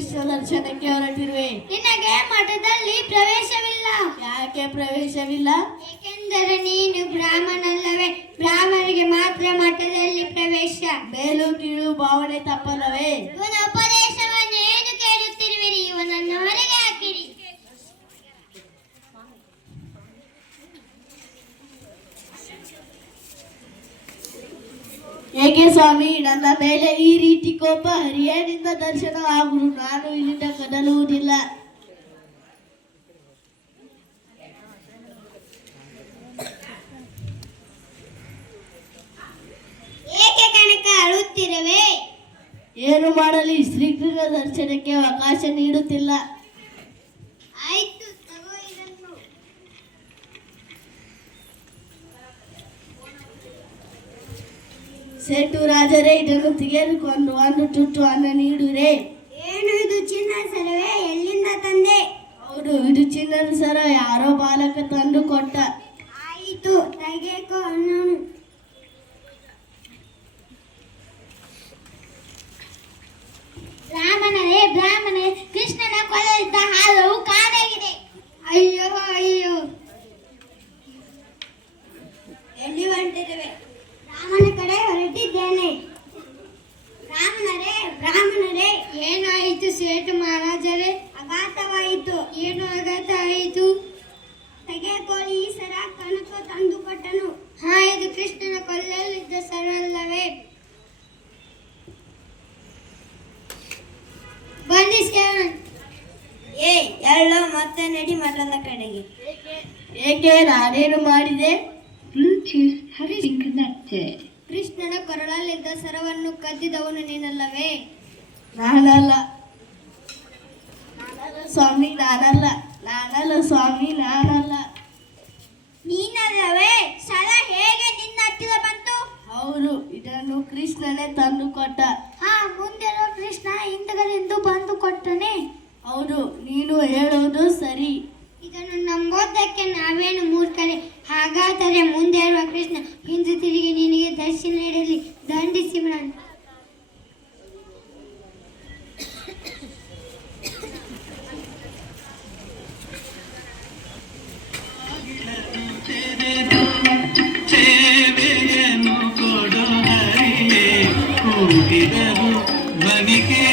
ಕೃಷ್ಣ ದರ್ಶನಕ್ಕೆ ಹೊರಟಿರುವೆ. ನಿನಗೆ ಮಠದಲ್ಲಿ ಪ್ರವೇಶವಿಲ್ಲ. ಯಾಕೆ ಪ್ರವೇಶವಿಲ್ಲ? ಏಕೆಂದರೆ ನೀನು ಬ್ರಾಹ್ಮಣನಲ್ಲವೇ. ಬ್ರಾಹ್ಮಣರಿಗೆ ಮಾತ್ರ ಮಠದಲ್ಲಿ ಪ್ರವೇಶ. ಮೇಲು ಕೀಳು ಭಾವನೆ ತಪ್ಪಲ್ಲವೇ? ಇವನ ಉಪದೇಶವನ್ನು ಏನು ಕೇಳುತ್ತಿರುವಿರಿ? ಇವನನ್ನು ಹೊರಗೆ ಹಾಕಿರಿ. ಏಕೆ ಸ್ವಾಮಿ ನನ್ನ ಮೇಲೆ ಈ ರೀತಿ ಕೋಪ? ಹರಿಯನಿಂದ ದರ್ಶನ ಆಗುವುದು, ನಾನು ಇಲ್ಲಿಂದ ಕದಲುವುದಿಲ್ಲ. ಏಕೆ ಕನಕ ಅಳುತ್ತಿರುವೆ? ಏನು ಮಾಡಲಿ, ಶ್ರೀಕೃಷ್ಣ ದರ್ಶನಕ್ಕೆ ಅವಕಾಶ ನೀಡುತ್ತಿಲ್ಲ. ಆಯ್ತು, ತಗೋ ಇದನ್ನು. ಸೇಟು ರಾಜರೇ, ಇದನ್ನು ತೆಗೆದುಕೊಂಡು ಒಂದು ತುತ್ತು ಅನ್ನ ನೀಡುರೆ. ಏನು ಇದು? ಚಿನ್ನ ಸರವೇ? ಎಲ್ಲಿಂದ ತಂದೆ? ಹೌದು, ಇದು ಚಿನ್ನದ ಸರ, ಯಾರೋ ಬಾಲಕ ತಂದು ಕೊಟ್ಟ. ಆಯಿತು, ತೆಗೆಕೋ ಅನ್ನನು. ಬ್ರಾಹ್ಮಣರೇ, ಬ್ರಾಹ್ಮಣರೇ, ಕೃಷ್ಣನ ಕೊಲೆಯಿದ್ದ ಹಾಲವು ಕಾದಾಗಿದೆ. ಅಯ್ಯೋ ಅಯ್ಯೋ. ಎಲ್ಲಿ ಹೊರಟಿರುವೆ? ಬ್ರಾಹ್ಮಣ ಕಡೆ ಹೊರಟಿದ್ದೇನೆ. ಬ್ರಾಹ್ಮಣರೇ, ಬ್ರಾಹ್ಮಣರೇ, ಏನಾಯಿತು ಸೇಠು ಮಹಾರಾಜರೇ? ಅಘಾತವಾಯಿತು. ಏನು ಅಘಾತ ಆಯಿತು? ತೆಗೆದುಕೊಳ್ಳಿ, ಈ ಸರ ಕನಕ ತಂದು ಕೊಟ್ಟನು. ಹಾ, ಇದು ಕೃಷ್ಣನ ಕೊಲೆಯಲ್ಲಿದ್ದ ಸರ ಅಲ್ಲವೇ? ಬನ್ನಿ ಸೇವನ್. ಎಲ್ಲ ಮತ್ತೆ ನಡಿ ಮಠದ ಕಡೆಗೆ. ಏಕೆ, ನಾನೇನು ಮಾಡಿದೆ? Bluetooth having connected. ಕೃಷ್ಣನ ಕೊರಳಲ್ಲಿದ್ದ ಸರವನ್ನು ಕದ್ದಿದವನು ನೀನಲ್ಲವೇ? ನಾನಲ್ಲ ಸ್ವಾಮಿ, ನಾನಲ್ಲ. ನಾನಲ್ಲ ಸ್ವಾಮಿ, ನಾನಲ್ಲ. ನೀನಲ್ಲವೇ? ಸರ ಹೇಗೆ ನಿನ್ನ ಹತ್ತಿರ ಬಂತು? ಹೌದು, ಇದನ್ನು ಕೃಷ್ಣನೇ ತಂದು ಕೊಟ್ಟ. ಹಾ, ಮುಂದಿರೋ ಕೃಷ್ಣ ಹಿಂದಗಡೆಂದು ಬಂದು ಕೊಟ್ಟನೆ. ಹೌದು, ನೀನು ಹೇಳೋದು ಸರಿ. ಇದನ್ನು ನಂಬೋದಕ್ಕೆ ನಾವೇನು ಮೂರ್ಖರೇ? ಹಾಗಾದರೆ ಮುಂದೆ ಇರುವ ಕೃಷ್ಣ ಹಿಂದೆ ತಿರುಗಿ ನಿನಗೆ ದರ್ಶನ ನೀಡಲಿ, ದಂಡಿಸಿ ಬಿಡೋಣ. ಸೇವೆಯನ್ನು ಕೊಡು ಹರಿಯೇ, ಕೂಗಿದರು ಧ್ವನಿಗೆ